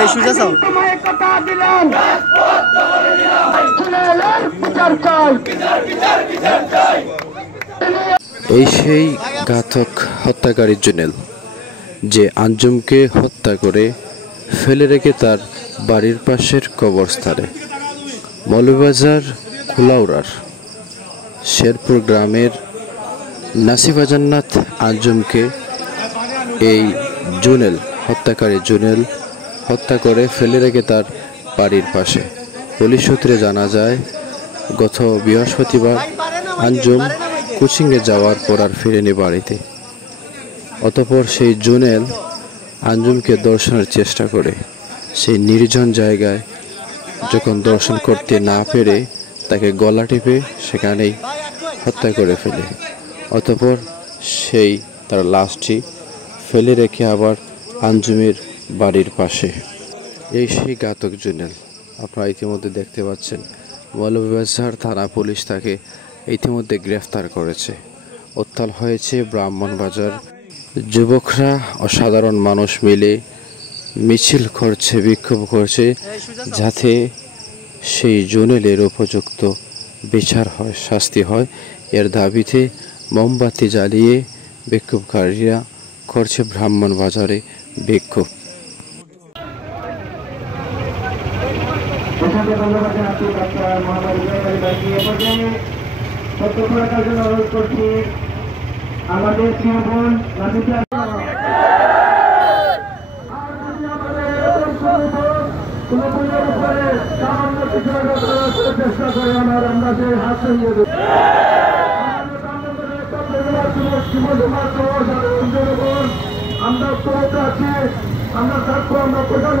এই সুজা চাও তোমায় কথা দিলাম বিচার চাই। এই সেই ঘাতক হত্যাকারী জুনেল, যে আঞ্জুমকে হত্যা করে ফেলে রেখে তার বাড়ির পাশের কবরস্থানে। মৌলভীবাজার কুলাউড়ার শেরপুর গ্রামের নাসিফা জান্নাত আঞ্জুমকে এই হত্যাকারী জুনেল হত্যা করে ফেলে রেখে তার বাড়ির পাশে। পুলিশ সূত্রে জানা যায়, গত বৃহস্পতিবার আঞ্জুম কোচিংয়ে যাওয়ার পর আর ফিরেনি বাড়িতে। অতঃপর সেই জুনেল আঞ্জুমকে দর্শনের চেষ্টা করে সেই নির্জন জায়গায় যখন দর্শন করতে না পেরে তাকে গলা টিপে সেখানেই হত্যা করে ফেলে। অতঃপর সেই তার লাশটি ফেলে রেখে আবার আঞ্জুমের বাড়ির পাশে। এই সেই ঘাতক জুনেল, আপনারা ইতিমধ্যে দেখতে পাচ্ছেন মৌলভীবাজার থানা পুলিশ তাকে ইতিমধ্যে গ্রেফতার করেছে। উত্তাল হয়েছে ব্রাহ্মণবাজার। যুবকরা ও সাধারণ মানুষ মিলে মিছিল করছে, বিক্ষোভ করছে, যাতে সেই জুনেলের উপযুক্ত বিচার হয়, শাস্তি হয়। এর দাবিতে মোমবাতি জ্বালিয়ে বিক্ষোভকারীরা করছে ব্রাহ্মণবাজারে বিক্ষোভ। আমাদের চেষ্টা করে আমরা যে হাত সরিয়ে দেব। আমরা আছি, আমরা থাকবো, আমরা প্রধান